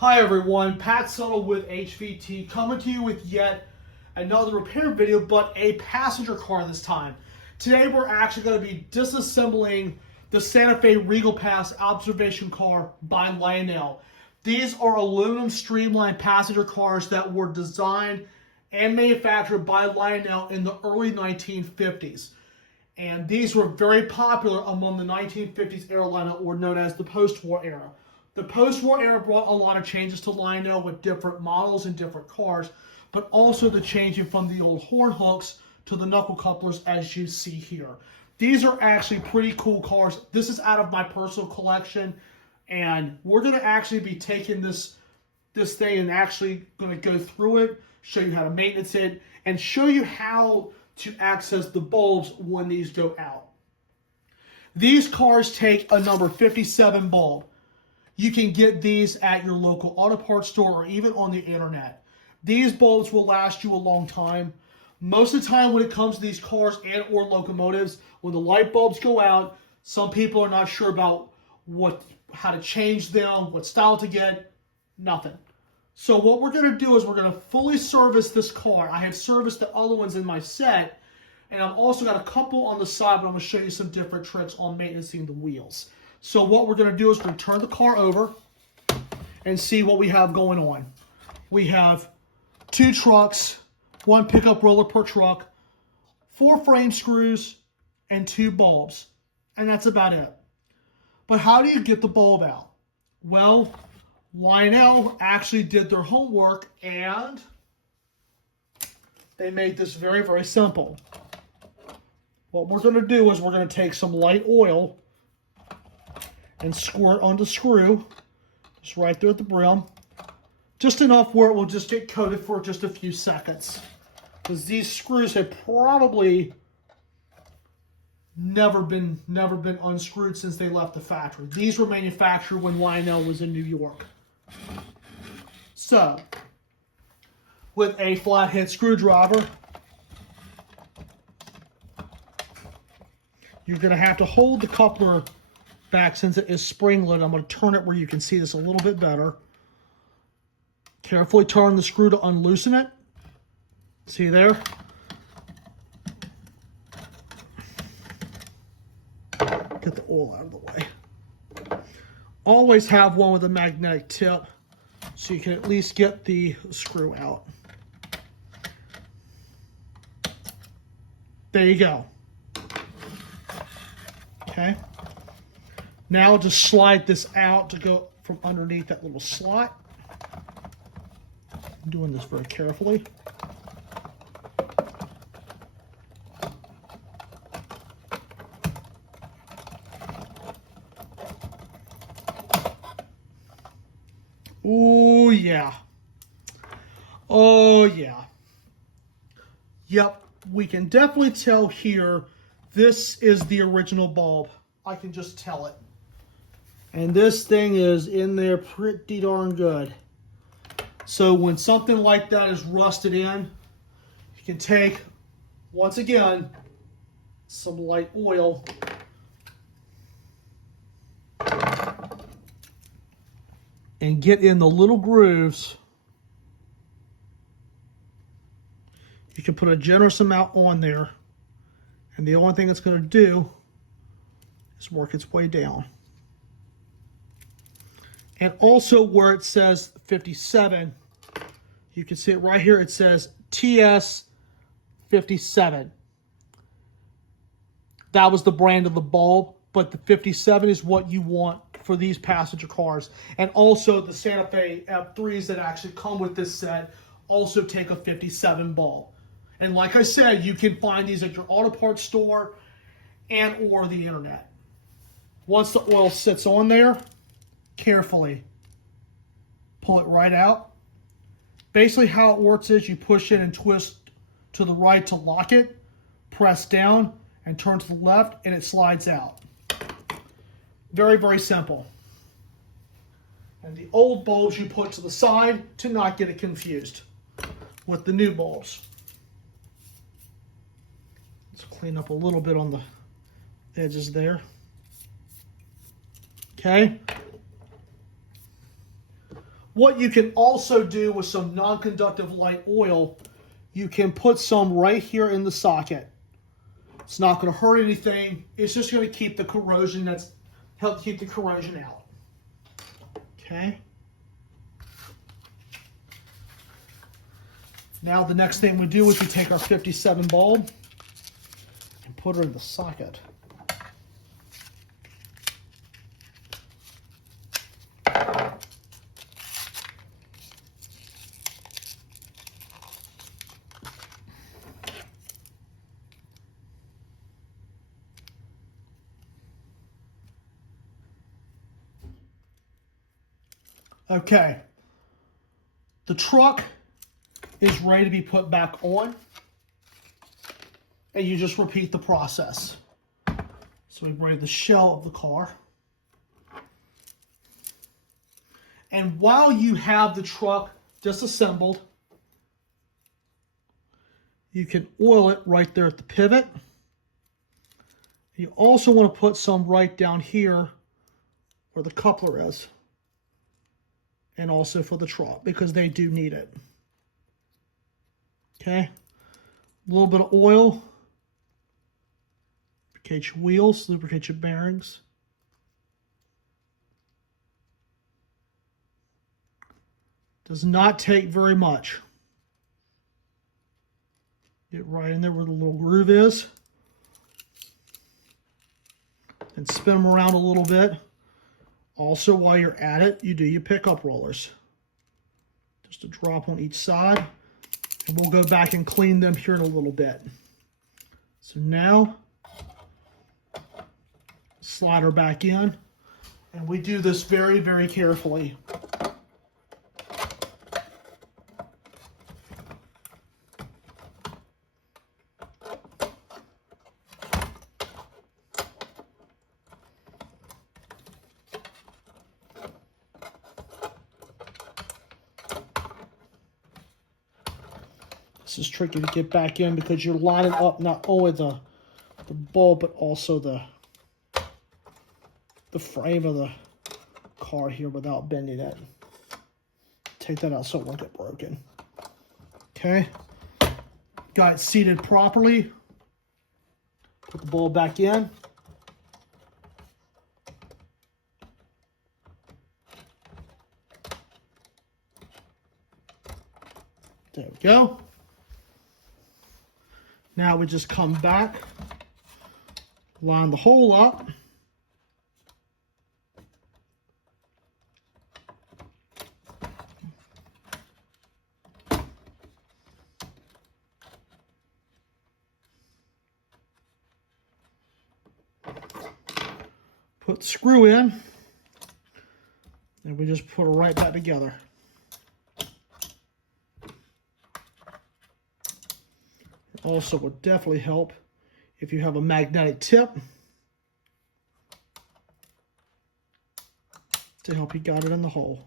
Hi everyone, Pat Suttle with HVT coming to you with yet another repair video, but a passenger car this time. Today we're actually going to be disassembling the Santa Fe Regal Pass observation car by Lionel. These are aluminum streamlined passenger cars that were designed and manufactured by Lionel in the early 1950s. And these were very popular among the 1950s airliner, or known as the post-war era. The post-war era brought a lot of changes to Lionel with different models and different cars, but also the changing from the old horn hooks to the knuckle couplers as you see here. These are actually pretty cool cars. This is out of my personal collection, and we're going to actually be taking this thing and actually going to go through it, show you how to maintenance it, and show you how to access the bulbs when these go out. These cars take a number 57 bulb. You can get these at your local auto parts store or even on the internet. These bulbs will last you a long time. Most of the time when it comes to these cars and or locomotives, when the light bulbs go out, some people are not sure about how to change them, what style to get, nothing. So what we're going to do is we're going to fully service this car. I have serviced the other ones in my set, and I've also got a couple on the side, but I'm going to show you some different tricks on maintaining the wheels. So what we're going to do is we're going to turn the car over and see what we have going on. We have 2 trucks, 1 pickup roller per truck, 4 frame screws, and 2 bulbs. And that's about it. But how do you get the bulb out? Well, Lionel actually did their homework and they made this very, very simple. What we're going to do is we're going to take some light oil and squirt on the screw, just right there at the brim, just enough where it will just get coated for just a few seconds. Because these screws have probably never been unscrewed since they left the factory. These were manufactured when Lionel was in New York. So, with a flathead screwdriver, you're going to have to hold the coupler back since it is spring-loaded. I'm going to turn it where you can see this a little bit better. Carefully turn the screw to unloosen it. See there? Get the oil out of the way. Always have one with a magnetic tip so you can at least get the screw out. There you go. Okay. Now just slide this out to go from underneath that little slot. I'm doing this very carefully. Oh yeah. Oh yeah. Yep, we can definitely tell here this is the original bulb. I can just tell it. And this thing is in there pretty darn good. So when something like that is rusted in, you can take, once again, some light oil and get in the little grooves. You can put a generous amount on there, and the only thing it's going to do is work its way down. And also where it says 57, you can see it right here. It says TS 57. That was the brand of the bulb, but the 57 is what you want for these passenger cars. And also the Santa Fe F3s that actually come with this set also take a 57 bulb. And like I said, you can find these at your auto parts store and or the internet. Once the oil sits on there, carefully pull it right out. Basically how it works is you push in and twist to the right to lock it, press down and turn to the left, and it slides out. Very, very simple. And the old bulbs you put to the side to not get it confused with the new bulbs. Let's clean up a little bit on the edges there. Okay. What you can also do with some non-conductive light oil, you can put some right here in the socket. It's not going to hurt anything. It's just going to keep the corrosion, help keep the corrosion out. Okay. Now the next thing we do is we take our 57 bulb and put her in the socket. Okay, the truck is ready to be put back on, and you just repeat the process. So we bring the shell of the car, and while you have the truck disassembled, you can oil it right there at the pivot. You also want to put some right down here where the coupler is, and also for the truck, because they do need it. Okay, a little bit of oil, lubricate your wheels, lubricate your bearings. Does not take very much. Get right in there where the little groove is, and spin them around a little bit. Also, while you're at it, you do your pickup rollers. Just a drop on each side. And we'll go back and clean them here in a little bit. So now, slide her back in. And we do this very, very carefully. This is tricky to get back in because you're lining up not only the bulb, but also the frame of the car here without bending it. Take that out so it won't get broken. Okay. Got it seated properly. Put the bulb back in. There we go. Now we just come back, line the hole up. Put the screw in, and we just put it right back together. Also would definitely help if you have a magnetic tip to help you guide it in the hole.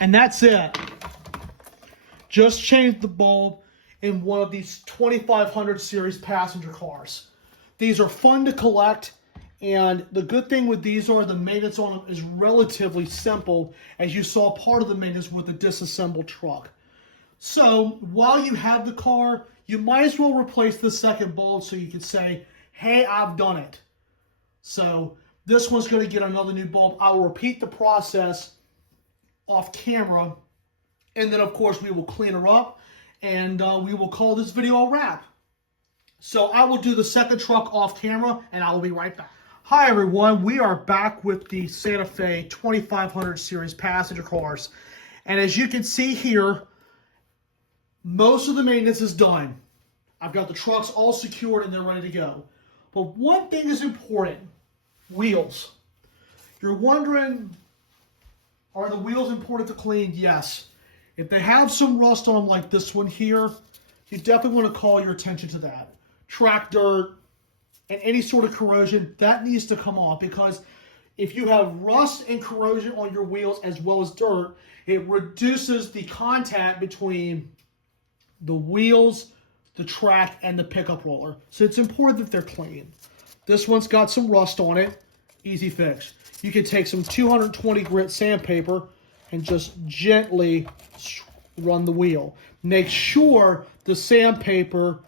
And that's it. Just change the bulb in one of these 2500 series passenger cars. These are fun to collect, and the good thing with these are the maintenance on them is relatively simple, as you saw part of the maintenance with the disassembled truck. So while you have the car, you might as well replace the second bulb so you can say, hey, I've done it. So this one's going to get another new bulb. I will repeat the process off camera, and then of course we will clean her up, and we will call this video a wrap. So I will do the second truck off camera, and I will be right back. Hi everyone, we are back with the Santa Fe 2500 series passenger cars. And as you can see here, most of the maintenance is done. I've got the trucks all secured and they're ready to go. But one thing is important, wheels. You're wondering, are the wheels important to clean? Yes. If they have some rust on them like this one here, you definitely want to call your attention to that. Track dirt and any sort of corrosion, that needs to come off, because if you have rust and corrosion on your wheels as well as dirt, it reduces the contact between the wheels, the track, and the pickup roller. So it's important that they're clean. This one's got some rust on it. Easy fix. You can take some 220 grit sandpaper and just gently run the wheel. Make sure the sandpaper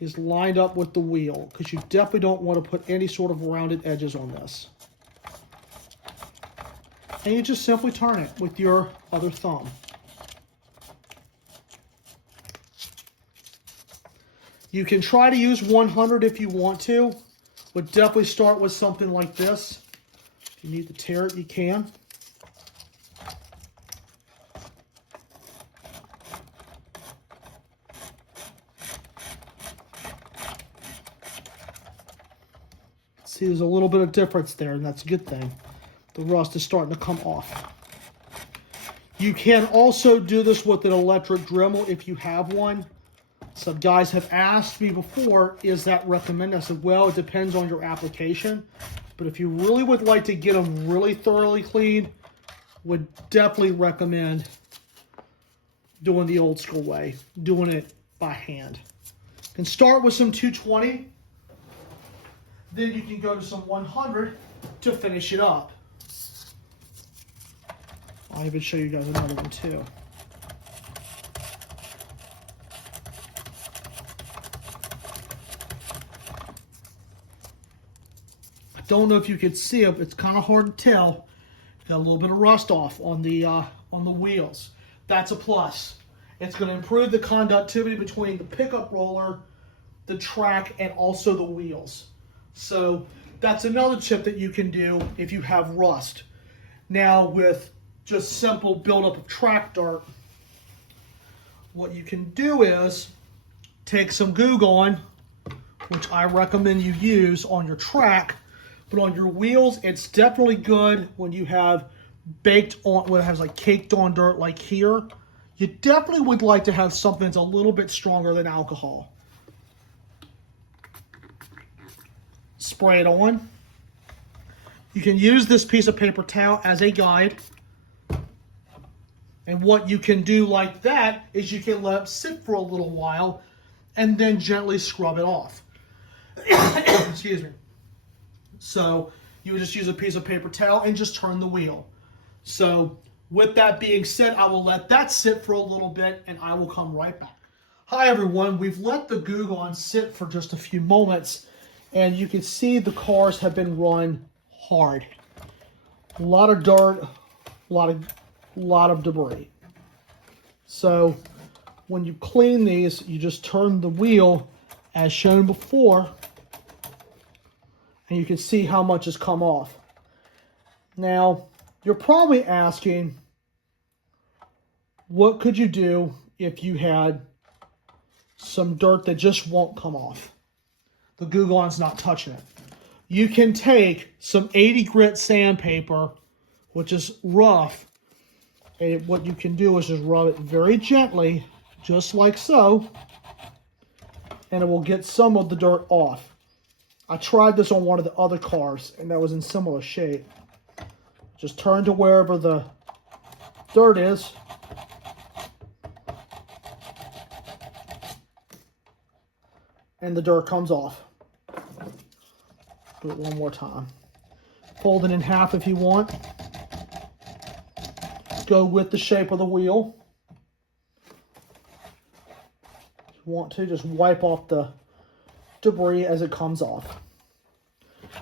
is lined up with the wheel, because you definitely don't want to put any sort of rounded edges on this. And you just simply turn it with your other thumb. You can try to use 100 if you want to, but definitely start with something like this. If you need to tear it, you can. See, there's a little bit of difference there, and that's a good thing. The rust is starting to come off. You can also do this with an electric Dremel if you have one. Some guys have asked me before, is that recommended? I said, well, it depends on your application. But if you really would like to get them really thoroughly clean, would definitely recommend doing the old school way, doing it by hand. You can start with some 220. Then you can go to some 100 to finish it up. I'll even show you guys another one too. I don't know if you can see it, but it's kind of hard to tell. Got a little bit of rust off on the wheels. That's a plus. It's going to improve the conductivity between the pickup roller, the track, and also the wheels. So that's another tip that you can do if you have rust. Now with just simple buildup of track dirt, what you can do is take some Goo Gone, which I recommend you use on your track, but on your wheels, it's definitely good when you have baked on, when it has like caked on dirt like here. You definitely would like to have something that's a little bit stronger than alcohol. Spray it on. You can use this piece of paper towel as a guide. And what you can do like that is you can let it sit for a little while and then gently scrub it off. Excuse me. So you would just use a piece of paper towel and just turn the wheel. So with that being said, I will let that sit for a little bit and I will come right back. Hi everyone, we've let the Goo Gone sit for just a few moments. And you can see the cars have been run hard. A lot of dirt, a lot of debris. So when you clean these, you just turn the wheel as shown before, and you can see how much has come off. Now, you're probably asking, what could you do if you had some dirt that just won't come off? The Goo Gone's not touching it. You can take some 80 grit sandpaper, which is rough, and what you can do is just rub it very gently, just like so, and it will get some of the dirt off. I tried this on one of the other cars, and that was in similar shape. Just turn to wherever the dirt is, and the dirt comes off. Do it one more time. Fold it in half if you want. Go with the shape of the wheel. If you want to, just wipe off the debris as it comes off.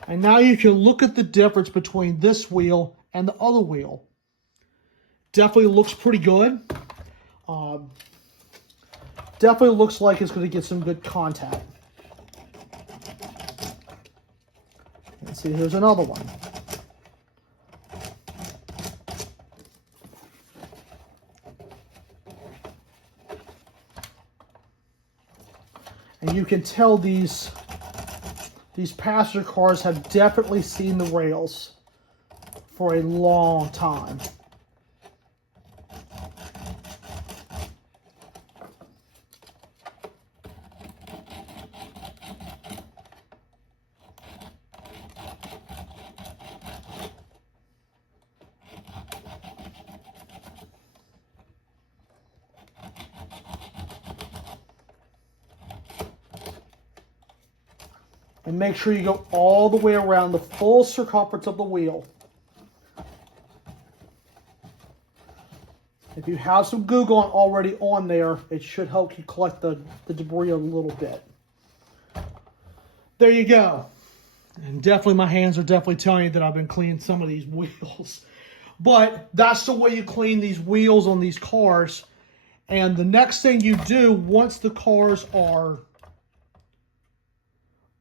And now you can look at the difference between this wheel and the other wheel. Definitely looks pretty good. Definitely looks like it's going to get some good contact. Let's see, here's another one. And you can tell these passenger cars have definitely seen the rails for a long time. And make sure you go all the way around the full circumference of the wheel. If you have some glue gun already on there, it should help you collect the debris a little bit. There you go. And definitely my hands are definitely telling you that I've been cleaning some of these wheels. But that's the way you clean these wheels on these cars. And the next thing you do once the cars are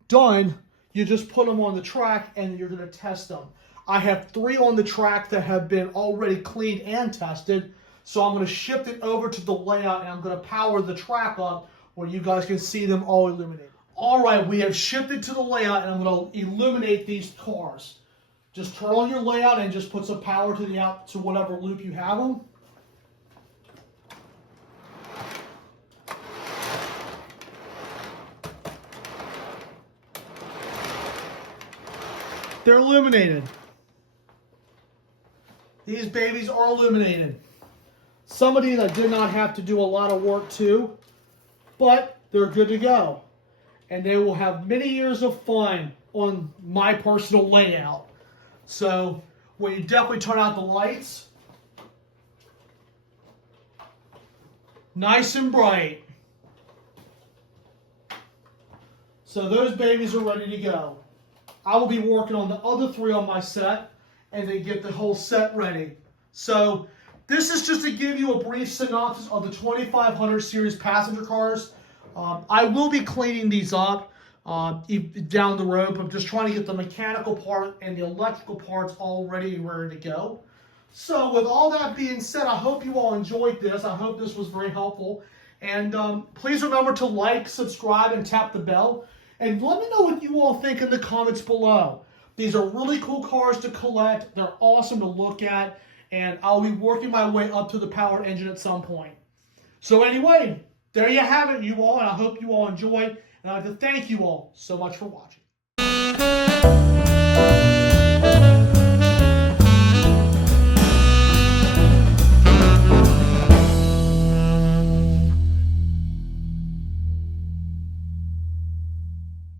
done, you just put them on the track and you're going to test them. I have 3 on the track that have been already cleaned and tested. So I'm going to shift it over to the layout and I'm going to power the track up where you guys can see them all illuminated. All right, we have shifted to the layout and I'm going to illuminate these cars. Just turn on your layout and just put some power to whatever loop you have them. They're illuminated. These babies are illuminated. Some of these I did not have to do a lot of work to, but they're good to go. And they will have many years of fun on my personal layout. So when you definitely turn out the lights, nice and bright. So those babies are ready to go. I will be working on the other 3 on my set and then get the whole set ready. So this is just to give you a brief synopsis of the 2500 series passenger cars. I will be cleaning these up down the road. I'm just trying to get the mechanical part and the electrical parts all ready and ready to go. So with all that being said, I hope you all enjoyed this. I hope this was very helpful. And please remember to like, subscribe, and tap the bell. And let me know what you all think in the comments below. These are really cool cars to collect. They're awesome to look at. And I'll be working my way up to the powered engine at some point. So anyway, there you have it, you all. And I hope you all enjoyed. And I'd like to thank you all so much for watching.